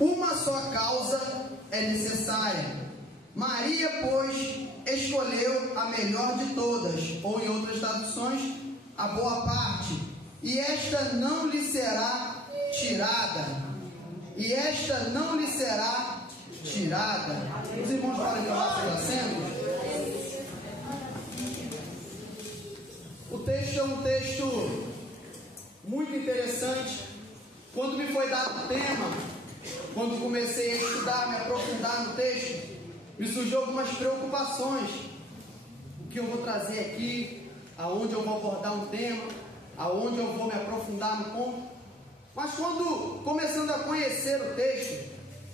uma só causa é necessária. Maria, pois, escolheu a melhor de todas, ou em outras traduções, a boa parte, e esta não lhe será tirada. E esta não lhe será tirada. Os irmãos podem tomar seu assento? O texto é um texto muito interessante. Quando me foi dado o tema, quando comecei a estudar, me aprofundar no texto, me surgiu algumas preocupações. O que eu vou trazer aqui, aonde eu vou abordar um tema, aonde eu vou me aprofundar no ponto. Mas quando começando a conhecer o texto,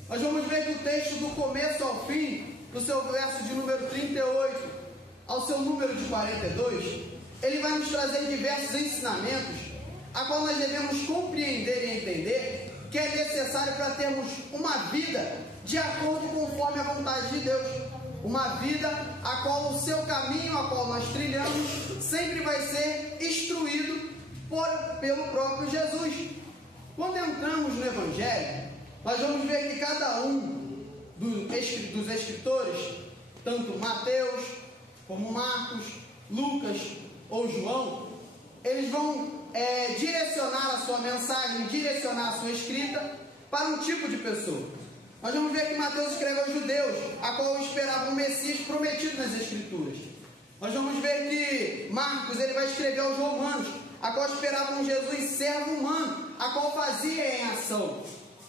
nós vamos ver que o texto do começo ao fim, do seu verso de número 38 ao seu número de 42, ele vai nos trazer diversos ensinamentos, a qual nós devemos compreender e entender que é necessário para termos uma vida de acordo conforme a vontade de Deus. Uma vida a qual o seu caminho, a qual nós trilhamos, sempre vai ser instruído pelo próprio Jesus. Quando entramos no Evangelho, nós vamos ver que cada um dos escritores, tanto Mateus, como Marcos, Lucas ou João, eles vão direcionar a sua mensagem, direcionar a sua escrita para um tipo de pessoa. Nós vamos ver que Mateus escreve aos judeus, a qual esperava um Messias prometido nas Escrituras. Nós vamos ver que Marcos ele vai escrever aos romanos, a qual esperava um Jesus servo humano, a qual fazia em ação.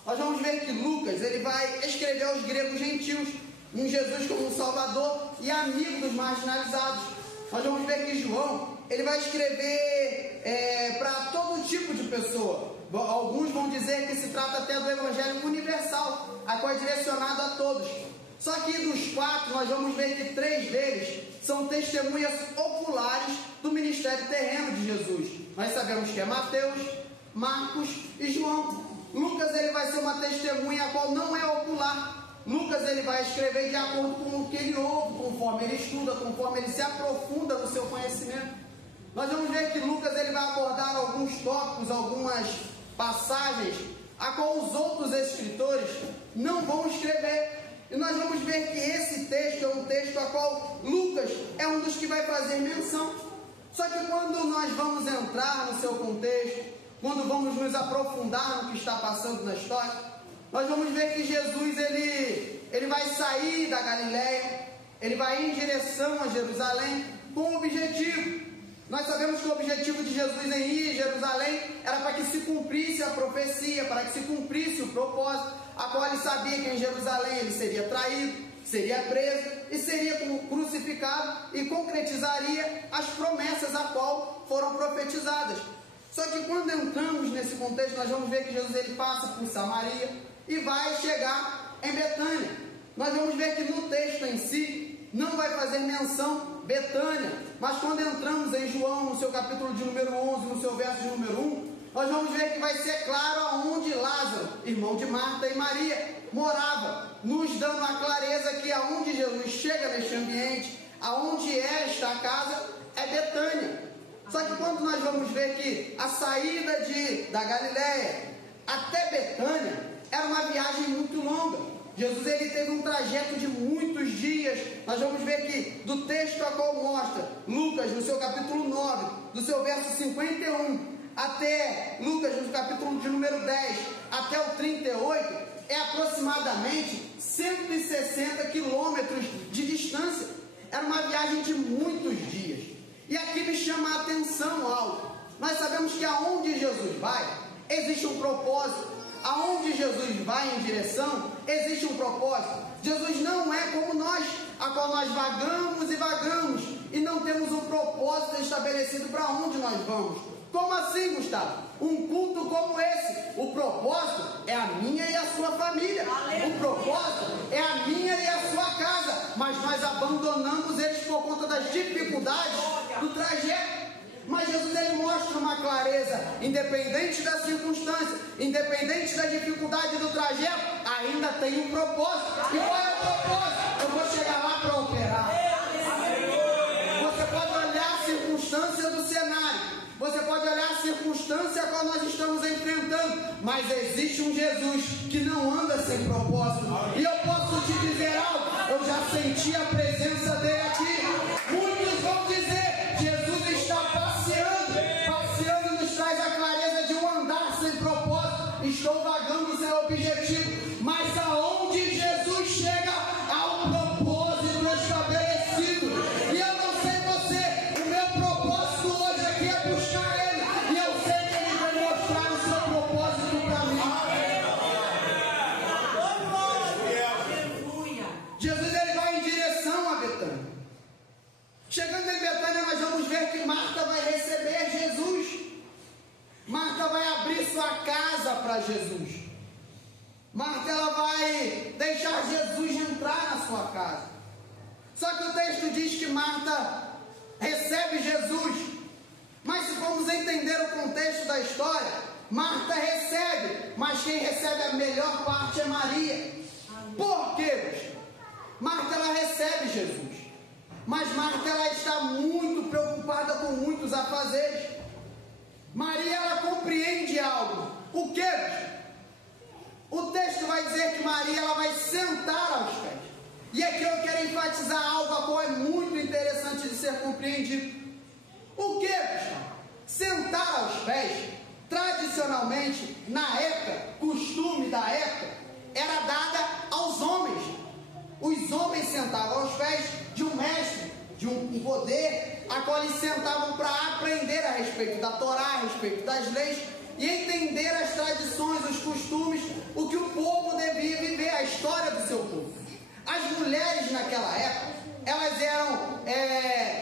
Nós vamos ver que Lucas ele vai escrever aos gregos gentios, um Jesus como um salvador e amigo dos marginalizados. Nós vamos ver que João ele vai escrever para todo tipo de pessoa. Alguns vão dizer que se trata até do Evangelho universal, a qual é direcionado a todos. Só que dos quatro, nós vamos ver que 3 deles são testemunhas oculares do ministério terreno de Jesus. Nós sabemos que é Mateus, Marcos e João. Lucas ele vai ser uma testemunha a qual não é ocular. Lucas ele vai escrever de acordo com o que ele ouve, conforme ele estuda, conforme ele se aprofunda no seu conhecimento. Nós vamos ver que Lucas ele vai abordar alguns tópicos, algumas passagens, a qual os outros escritores não vão escrever. E nós vamos ver que esse texto é um texto a qual Lucas é um dos que vai fazer menção. Só que quando nós vamos entrar no seu contexto, quando vamos nos aprofundar no que está passando na história, nós vamos ver que Jesus ele vai sair da Galileia, ele vai em direção a Jerusalém com um objetivo. Nós sabemos que o objetivo de Jesus em ir a Jerusalém era para que se cumprisse a profecia, para que se cumprisse o propósito, a qual ele sabia que em Jerusalém ele seria traído, seria preso e seria crucificado e concretizaria as promessas a qual foram profetizadas. Só que quando entramos nesse contexto, nós vamos ver que Jesus ele passa por Samaria e vai chegar em Betânia. Nós vamos ver que no texto em si não vai fazer menção Betânia, mas quando entramos em João, no seu capítulo de número 11, no seu verso de número 1, nós vamos ver que vai ser claro aonde Lázaro, irmão de Marta e Maria, morava, nos dando a clareza que aonde Jesus chega neste ambiente, aonde é esta casa, é Betânia. Só que quando nós vamos ver que a saída da Galileia até Betânia era uma viagem muito longa. Jesus ele teve um trajeto de muitos dias. Nós vamos ver que do texto a qual mostra Lucas no seu capítulo 9, do seu verso 51 até Lucas no capítulo de número 10 até o 38, é aproximadamente 160 quilômetros de distância. Era uma viagem de muitos dias. E aqui me chama a atenção algo. Nós sabemos que aonde Jesus vai, existe um propósito. Aonde Jesus vai em direção, existe um propósito. Jesus não é como nós, a qual nós vagamos e vagamos e não temos um propósito estabelecido para onde nós vamos. Como assim, Gustavo? Um culto como esse, o propósito é a minha e a sua família. O propósito é a minha e a sua casa. Mas nós abandonamos eles por conta das dificuldades do trajeto. Mas Jesus ele mostra uma clareza, independente da circunstância, independente da dificuldade do trajeto, ainda tem um propósito. E qual é o propósito? Eu vou chegar lá para operar. Você pode olhar a circunstância do cenário, você pode olhar a circunstância circunstância a qual nós estamos enfrentando, mas existe um Jesus que não anda sem propósito. E eu posso te dizer algo, eu já senti a presença dele aqui. Muitos vão dizer, Jesus está passeando nos traz a clareza de um andar sem propósito, estou vagando sem objetivo, mas aonde Jesus chega, há um propósito estabelecido. E eu não sei você, o meu propósito hoje aqui é buscar ele, e eu sei que ele vai mostrar o seu propósito para mim. Jesus, ele vai em direção a Betânia. Chegando em Betânia, nós vamos ver que Marta vai receber Jesus. Marta vai abrir sua casa para Jesus. Marta, ela vai deixar Jesus entrar na sua casa. Só que o texto diz que Marta recebe Jesus. Mas se formos entender o contexto da história, Marta recebe, mas quem recebe a melhor parte é Maria. Por quê? Marta, ela recebe Jesus, mas Marta, ela está muito preocupada com muitos afazeres. Maria, ela compreende algo. O que? O texto vai dizer que Maria, ela vai sentar aos pés. E aqui eu quero enfatizar algo a qual é muito interessante de ser compreendido. O que? Sentar aos pés, tradicionalmente, na época, costume da época, era dada aos homens. Os homens sentavam aos pés de um mestre, de um poder, a qual eles sentavam para aprender a respeito da Torá, a respeito das leis, e entender as tradições, os costumes, o que o povo devia viver, a história do seu povo. As mulheres naquela época, elas eram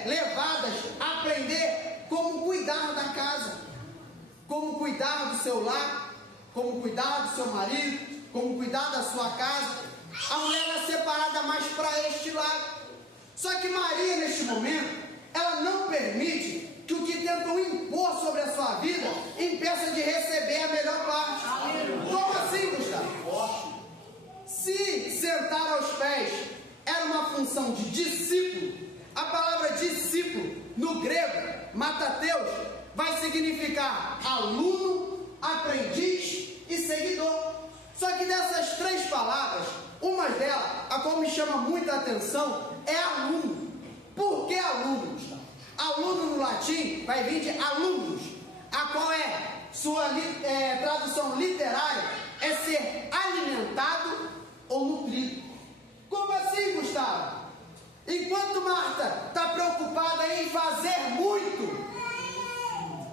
levadas a aprender como cuidar da casa, como cuidar do seu lar, como cuidar do seu marido, como cuidar da sua casa. A mulher era separada mais para este lado. Só que Maria, neste momento, ela não permite que o que tentam impor sobre a sua vida impeça de receber a melhor parte. Como assim, Gustavo? Se sentar aos pés era uma função de discípulo, a palavra discípulo, no grego, matateus, vai significar aluno, aprendiz e seguidor. Só que dessas três palavras, uma delas, a qual me chama muita atenção, é aluno. Por que aluno, Gustavo? Aluno no latim vai vir de alumnus, a qual sua tradução literária é ser alimentado ou nutrido. Como assim, Gustavo? Enquanto Marta está preocupada em fazer muito,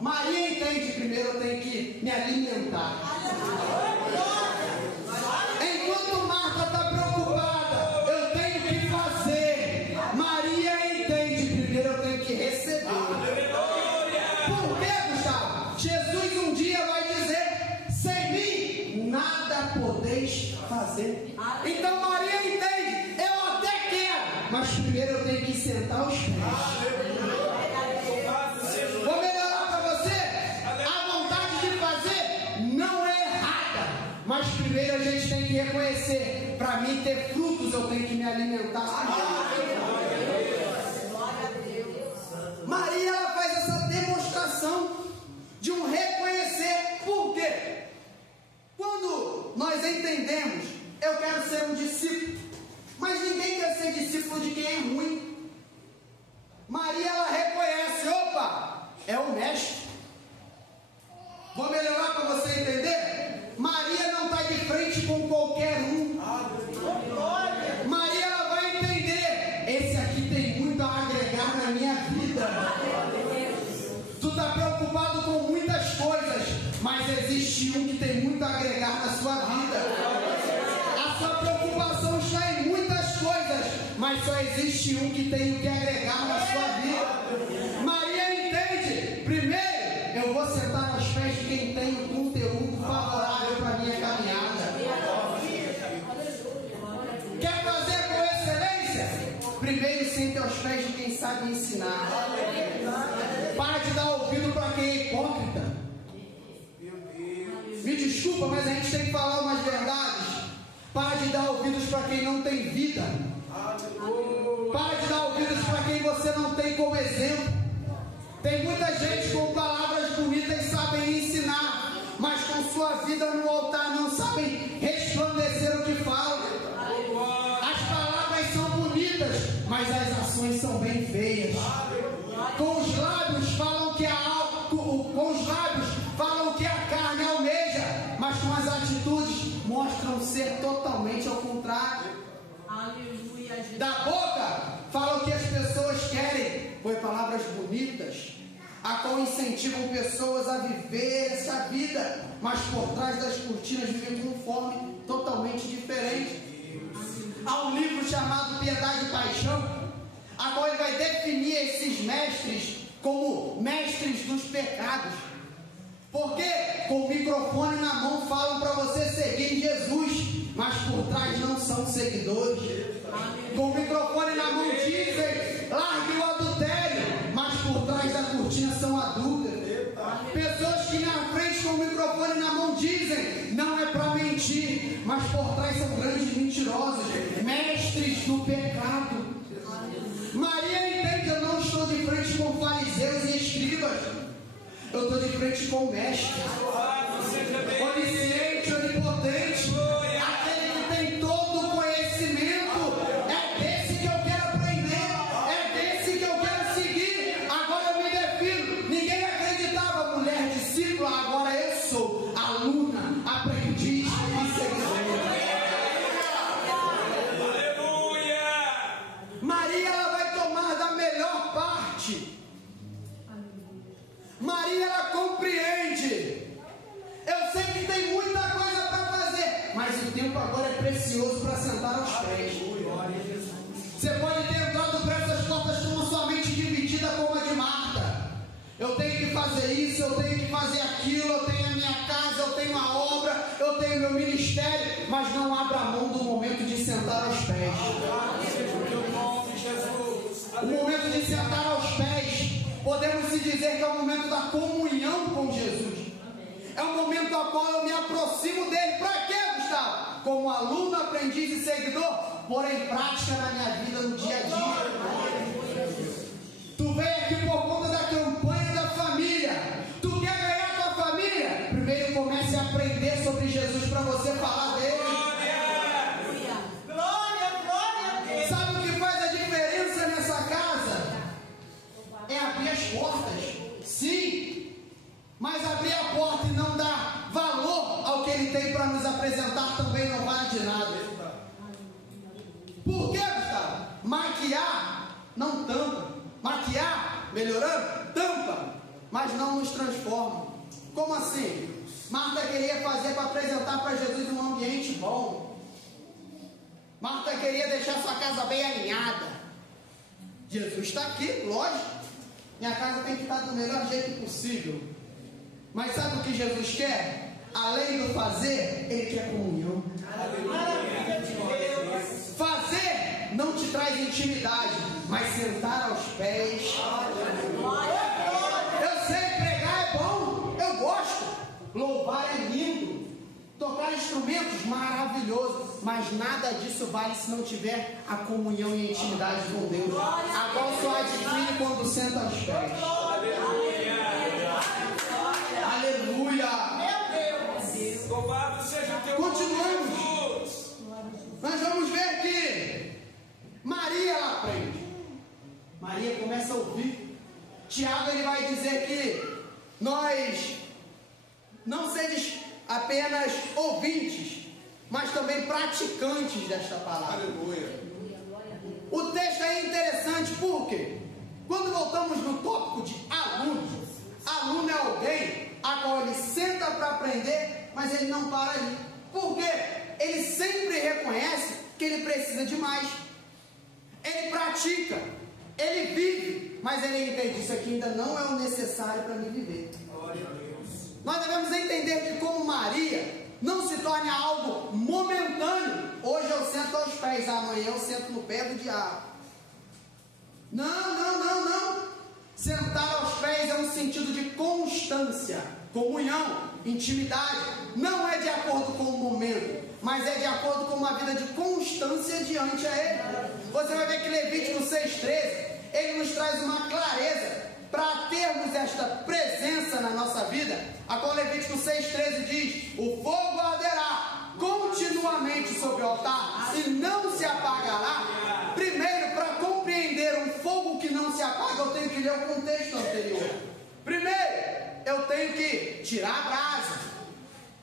Maria entende, primeiro eu tenho que me alimentar. Enquanto Marta está preocupada, eu tenho que fazer. Maria entende, primeiro eu tenho que receber. Por quê, Gustavo? Jesus um dia vai dizer: sem mim nada podeis fazer. Então Maria entende, eu até quero, mas primeiro eu tenho que sentar aos pés. Vou melhorar para você. A vontade de fazer não é errada, mas primeiro a gente tem que reconhecer, para mim ter frutos eu tenho que me alimentar. Maria, ela faz essa demonstração de um reconhecer. Por quê? Quando nós entendemos, eu quero ser um discípulo, mas ninguém quer ser discípulo de quem é ruim. Maria, ela reconhece: opa, é o mestre. Vou melhorar para você entender. Maria não está de frente com qualquer um. Maria, ela vai entender: esse aqui tem muito a agregar na minha vida. Tu está preocupado com muitas coisas, mas existe um que tem muito a agregar na sua vida. A sua preocupação está em muitas coisas, mas só existe um que tem o que agregar na sua vida. Maria entende: primeiro eu vou sentar aos pés de quem tem um conteúdo favorável para a minha caminhada. Quer fazer com excelência? Primeiro sente aos pés de quem sabe ensinar. Para de dar ouvido para quem é hipócrita. Me desculpa, mas a gente tem que falar umas verdades. Para de dar ouvidos para quem não tem vida. Para de dar ouvidos para quem você não tem como exemplo. Tem muita gente com palavras bonitas e sabem ensinar. sua vida no altar não sabem resplandecer o que falam. As palavras são bonitas, mas as ações são bem feias. Com os lábios falam que a carne almeja, mas com as atitudes mostram ser totalmente ao contrário. Da boca falam o que as pessoas querem, foi palavras bonitas, a qual incentivam pessoas a viver essa vida, mas por trás das cortinas vivem de uma forma totalmente diferente. Há um livro chamado Piedade e Paixão, a qual ele vai definir esses mestres como mestres dos pecados. Porque com o microfone na mão falam para você seguir Jesus, mas por trás não são seguidores. Com o microfone na mão dizem, largue o adultério, mas por trás da cortina são adúlteros. Pessoas que na frente com o microfone na mão dizem, não é para mentir, mas por trás são grandes mentirosos, mestres do pecado. Maria entende, eu não estou de frente com fariseus e escribas, eu estou de frente com o mestre, onisciente, onipotente, aquele que tem todo o conhecimento. É desse que eu quero aprender, é desse que eu quero seguir. Agora eu me defino. Ninguém acreditava, mulher discípula, agora eu sou aluna, aprendiz e seguidora. Maria, ela vai tomar da melhor parte. Maria, ela compreende. Eu sei que tem muita coisa para fazer, mas o tempo agora é precioso para sentar aos pés. Você pode ter entrado por essas portas com sua mente dividida como a de Marta. Eu tenho que fazer isso, eu tenho que fazer aquilo, eu tenho a minha casa, eu tenho a obra, eu tenho meu ministério, mas não abra mão do momento de sentar aos pés. O momento de sentar aos pés, podemos se dizer que é o momento da comunhão com Jesus. É o momento ao qual eu me aproximo dele. Para quê, Gustavo? Como aluno, aprendiz e seguidor, pôr em prática na minha vida no dia a dia. Tu veio aqui por conta da campanha da família. Tu quer ganhar a tua família? Primeiro comece a aprender sobre Jesus para você falar dele. Sabe o que faz a diferença nessa casa? É abrir as portas. Sim, mas abrir a porta e não dar valor ao que ele tem para nos apresentar também não vale de nada. Por quê, Gustavo? Maquiar não tampa. Maquiar, melhorando, tampa, mas não nos transforma. Como assim? Marta queria fazer para apresentar para Jesus um ambiente bom. Marta queria deixar sua casa bem alinhada. Jesus está aqui, lógico. Minha casa tem que estar do melhor jeito possível. Mas sabe o que Jesus quer? Além do fazer, Ele quer comunhão. Fazer não te traz intimidade, mas sentar aos pés. Eu sei, pregar é bom, eu gosto. Louvar é lindo. Tocar instrumentos, maravilhoso. Mas nada disso vale se não tiver a comunhão e a intimidade com Deus. A qual só adquire quando senta aos pés. Aleluia. Meu Deus. Louvado seja o teu nome. Continuamos. Nós vamos ver que Maria, ela aprende. Maria começa a ouvir. Tiago, ele vai dizer que nós não sedes apenas ouvintes, mas também praticantes desta palavra. Aleluia. O texto é interessante porque quando voltamos no tópico de aluno, aluno é alguém a qual ele senta para aprender, mas ele não para ali. Por quê? Ele sempre reconhece que ele precisa de mais. Ele pratica, ele vive, mas ele entende, isso aqui ainda não é o necessário para me viver. Glória a Deus. Nós devemos entender que como Maria não se torne algo momentâneo. Hoje eu sento aos pés, amanhã eu sento no pé do diabo. Não. Sentar aos pés é um sentido de constância, comunhão, intimidade. Não é de acordo com o momento, mas é de acordo com uma vida de constância diante a Ele. Você vai ver que Levítico 6,13, ele nos traz uma clareza para termos esta presença na nossa vida, a qual Levítico 6,13 diz: o fogo arderá continuamente sobre o altar e não se apagará. Primeiro, para compreender um fogo que não se apaga, eu tenho que ler o contexto anterior. Primeiro, eu tenho que tirar a brasa.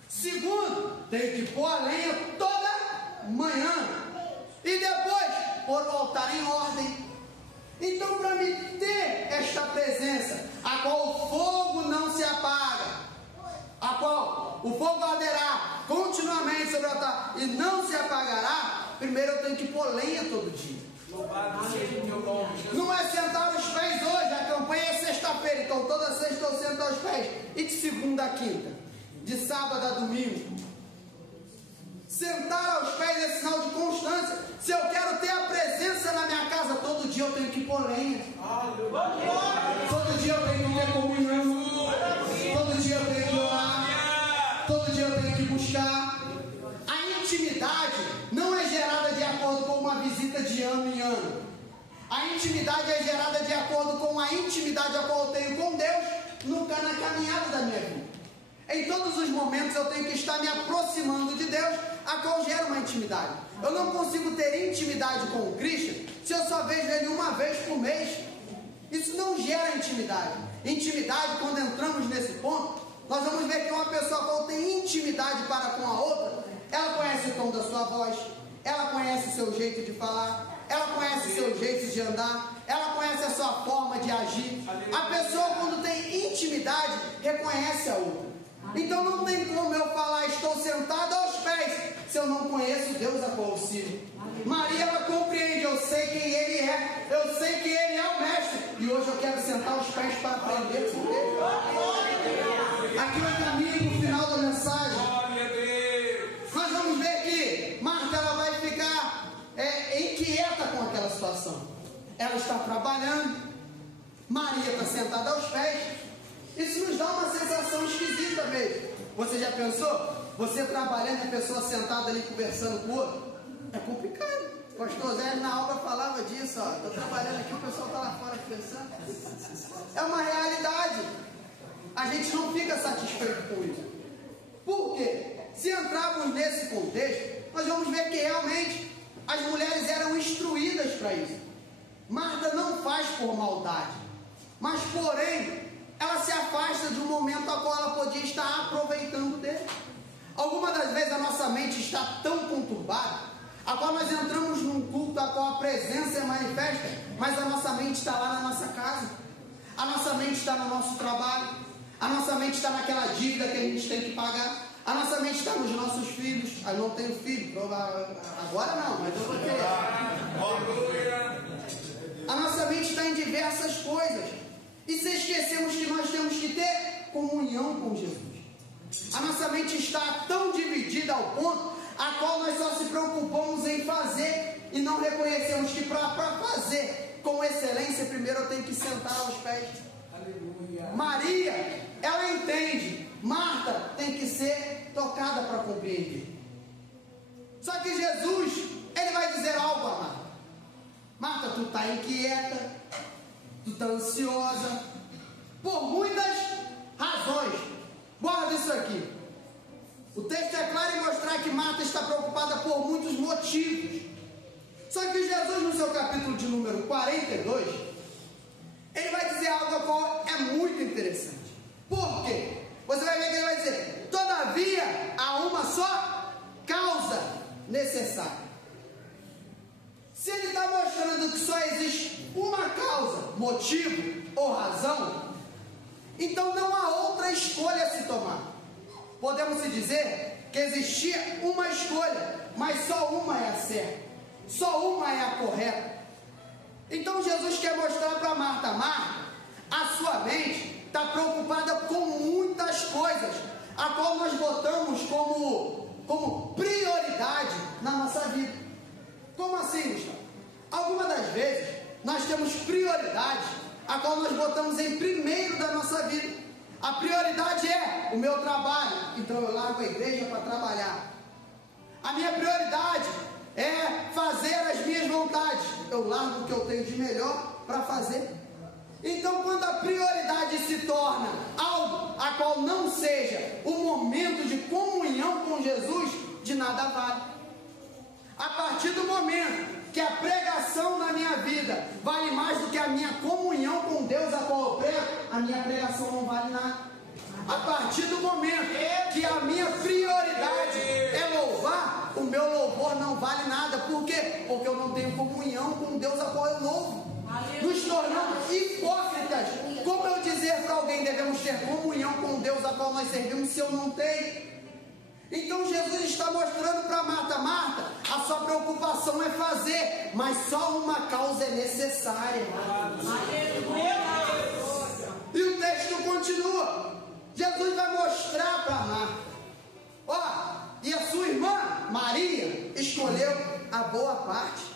Segundo, tenho que pôr a lenha toda manhã. E depois, pôr o altar em ordem. Então, para me ter esta presença, a qual o fogo não se apaga, a qual o fogo arderá continuamente sobre o altar e não se apagará, primeiro eu tenho que pôr lenha todo dia. Não é sentar os pés hoje, a campanha é sexta-feira, então toda sexta eu sento aos pés. E de segunda a quinta, de sábado a domingo. Sentar aos pés é sinal de constância. Se eu quero ter a presença na minha casa, todo dia eu tenho que pôr lenha. Todo dia eu tenho que ter comunhão. Todo dia eu tenho que orar. Todo dia eu tenho que buscar. A intimidade não é gerada de acordo com uma visita de ano em ano. A intimidade é gerada de acordo com a intimidade a qual eu tenho com Deus na caminhada da minha vida. Em todos os momentos eu tenho que estar me aproximando de Deus, a qual gera uma intimidade. Eu não consigo ter intimidade com o Cristo se eu só vejo Ele uma vez por mês. Isso não gera intimidade. Intimidade, quando entramos nesse ponto, nós vamos ver que uma pessoa qual tem intimidade para com a outra, ela conhece o tom da sua voz, ela conhece o seu jeito de falar, ela conhece o seu jeito de andar, ela conhece a sua forma de agir. A pessoa, quando tem intimidade, reconhece a outra. Então não tem como eu falar, estou sentado aos pés, se eu não conheço Deus a qual eu sigo. Maria, ela compreende, eu sei quem Ele é, eu sei que Ele é o Mestre, e hoje eu quero sentar aos pés para aprender com Ele. Aqui no caminho, no final da mensagem, nós vamos ver que Marta, ela vai ficar inquieta com aquela situação. Ela está trabalhando, Maria está sentada aos pés. Isso nos dá uma sensação esquisita mesmo. Você já pensou? Você trabalhando e a pessoa sentada ali conversando com o outro? É complicado. O pastor Zé na aula falava disso, ó. Estou trabalhando aqui, o pessoal está lá fora conversando. É uma realidade. A gente não fica satisfeito com isso. Por quê? Se entrarmos nesse contexto, nós vamos ver que realmente as mulheres eram instruídas para isso. Marta não faz por maldade, mas porém ela se afasta de um momento ao qual ela podia estar aproveitando dele. Algumas das vezes a nossa mente está tão conturbada, a qual nós entramos num culto a qual a presença é manifesta, mas a nossa mente está lá na nossa casa, a nossa mente está no nosso trabalho, a nossa mente está naquela dívida que a gente tem que pagar, a nossa mente está nos nossos filhos. Eu não tenho filho, agora não, mas eu vou ter. A nossa mente está em diversas coisas. E se esquecemos que nós temos que ter comunhão com Jesus. A nossa mente está tão dividida ao ponto a qual nós só se preocupamos em fazer e não reconhecemos que para fazer com excelência, primeiro eu tenho que sentar aos pés. Aleluia. Maria, ela entende. Marta tem que ser tocada para compreender. Só que Jesus, Ele vai dizer algo a Marta. Marta, tu está inquieta, tu está ansiosa, por muitas razões. Guarda isso aqui. O texto é claro em mostrar que Marta está preocupada por muitos motivos. Só que Jesus, no seu capítulo de número 42, Ele vai dizer algo que é muito interessante. Por quê? Você vai ver que Ele vai dizer: todavia, há uma só causa necessária. Se Ele está mostrando que só existe uma causa, motivo ou razão, então não há outra escolha a se tomar. Podemos se dizer que existia uma escolha, mas só uma é a certa, só uma é a correta. Então Jesus quer mostrar para Marta: Marta, a sua mente está preocupada com muitas coisas, a qual nós botamos como prioridade na nossa vida. Como assim, Gustavo? Algumas das vezes nós temos prioridades a qual nós botamos em primeiro da nossa vida. A prioridade é o meu trabalho, então eu largo a igreja para trabalhar. A minha prioridade é fazer as minhas vontades, eu largo o que eu tenho de melhor para fazer. Então, quando a prioridade se torna algo a qual não seja o momento de comunhão com Jesus, de nada vale. A partir do momento que a pregação na minha vida vale mais do que a minha comunhão com Deus a qual eu prego, a minha pregação não vale nada. A partir do momento que a minha prioridade é louvar, o meu louvor não vale nada. Por quê? Porque eu não tenho comunhão com Deus a qual eu louvo. Nos tornamos hipócritas. Como eu dizer para alguém devemos ter comunhão com Deus a qual nós servimos se eu não tenho? Então Jesus está mostrando para Marta: Marta, a sua preocupação é fazer, mas só uma causa é necessária. E o texto continua. Jesus vai mostrar para Marta: ó, e a sua irmã Maria escolheu a boa parte.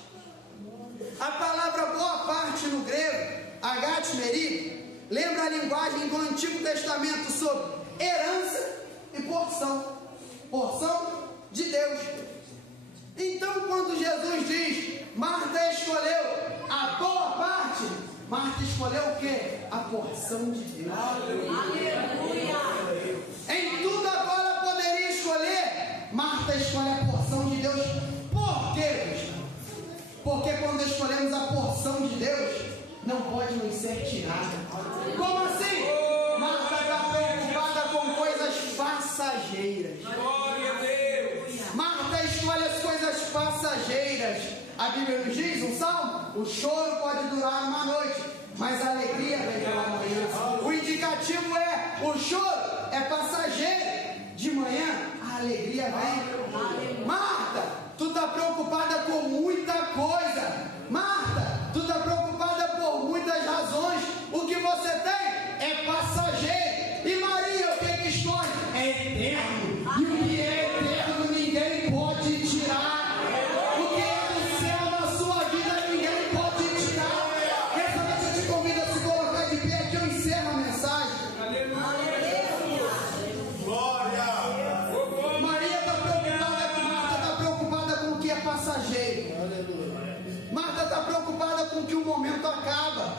A palavra boa parte no grego, agat meri, lembra a linguagem do Antigo Testamento sobre herança e porção. Porção de Deus. Então, quando Jesus diz: Marta escolheu a boa parte, Marta escolheu o que? A porção de Deus. Aleluia! Em tudo agora poderia escolher, Marta escolhe a porção de Deus. Por quê? Porque quando escolhemos a porção de Deus, não pode nos ser tirada. Como assim? Marta está preocupada com coisas passageiras. Marta escolhe as coisas passageiras. A Bíblia nos diz, um salmo: o choro pode durar uma noite, mas a alegria vem pela manhã. O indicativo é: o choro é passageiro, de manhã a alegria vem. Marta, tu está preocupada com muita coisa. Marta, tu está preocupada por muitas razões. O que você tem é passageiro. E Maria, o que escolhe? É eterno. E o que é eterno ninguém pode tirar. O que é do céu na sua vida ninguém pode tirar. Essa noite eu te convido a se colocar de pé, que eu encerro a mensagem. Maria está preocupada com Marta, está preocupada com o que é passageiro. Marta está preocupada com que o momento acaba.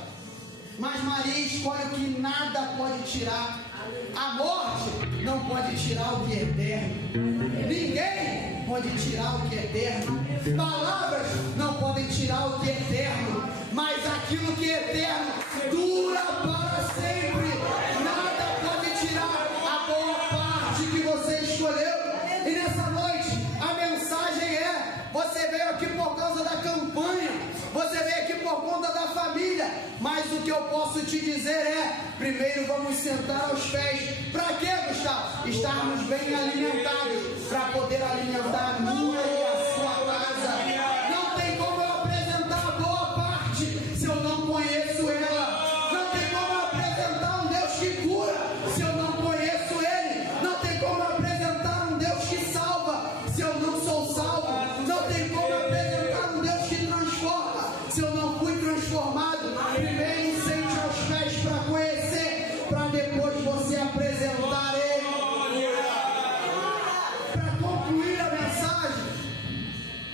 Mas Maria escolhe o que nada pode tirar. A morte não pode tirar o que é eterno. Ninguém pode tirar o que é eterno. Palavras não podem tirar o que é eterno. Mas aquilo que é eterno dura para sempre. Nada pode tirar a boa parte que você escolheu. E nessa noite a mensagem é: você veio aqui por causa da campanha, você veio aqui por conta da família. Mas o que eu posso te dizer é: primeiro vamos sentar aos pés. Para quê, Gustavo? Estarmos bem alimentados, para poder alimentar a minha e a sua casa. Não tem como eu apresentar a boa parte se eu não conheço ela. Não tem como eu apresentar um Deus que cura se eu não conheço Ele. Não tem como eu apresentar um Deus que salva se eu não sou salvo. Não tem como eu apresentar um Deus que transforma se eu não fui transformado. Primeiro sente aos pés para conhecer, para depois você apresentar Ele. Para concluir a mensagem,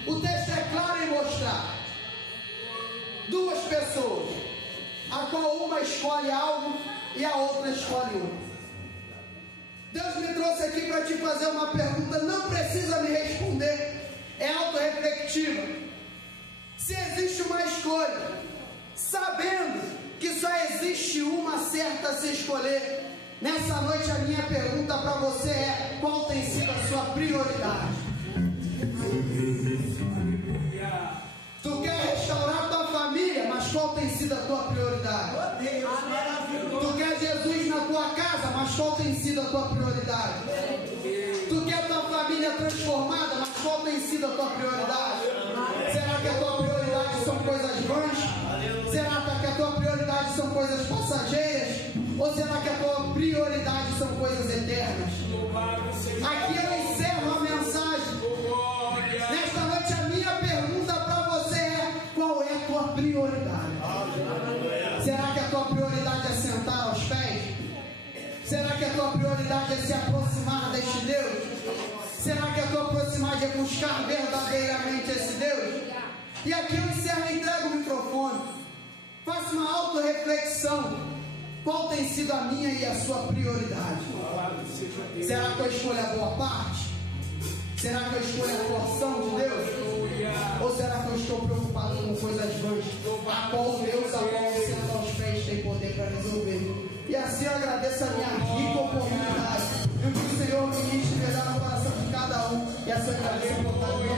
o texto é claro em mostrar duas pessoas, a qual uma escolhe algo e a outra escolhe outro. Deus me trouxe aqui para te fazer uma pergunta. Não precisa me responder, é autorreflexiva. Se existe uma escolha, sabendo que só existe uma certa a se escolher, nessa noite a minha pergunta para você é: qual tem sido a sua prioridade? Tu quer restaurar tua família, mas qual tem sido a tua prioridade? Tu quer Jesus na tua casa, mas qual tem sido a tua prioridade? Tu quer tua família transformada, mas qual tem sido a tua prioridade? Será que a tua prioridade são coisas vãs? Será que a tua prioridade são coisas passageiras? Ou será que a tua prioridade são coisas eternas? Aqui eu encerro a mensagem. Nesta noite a minha pergunta para você é: qual é a tua prioridade? Será que a tua prioridade é sentar aos pés? Será que a tua prioridade é se aproximar deste Deus? Será que a tua proximidade é buscar verdadeiramente esse Deus? E aqui eu encerro e entrego o microfone. Faça uma autorreflexão. reflexão: qual tem sido a minha e a sua prioridade? Será que eu escolho a boa parte? Será que eu escolho a porção de Deus? Ou será que eu estou preocupado com coisas vãs, a qual Deus, a qual o Senhor aos pés tem poder para resolver? E assim eu agradeço a minha rica oportunidade. E o que o Senhor ministre e dá no coração de cada um. E assim eu agradeço a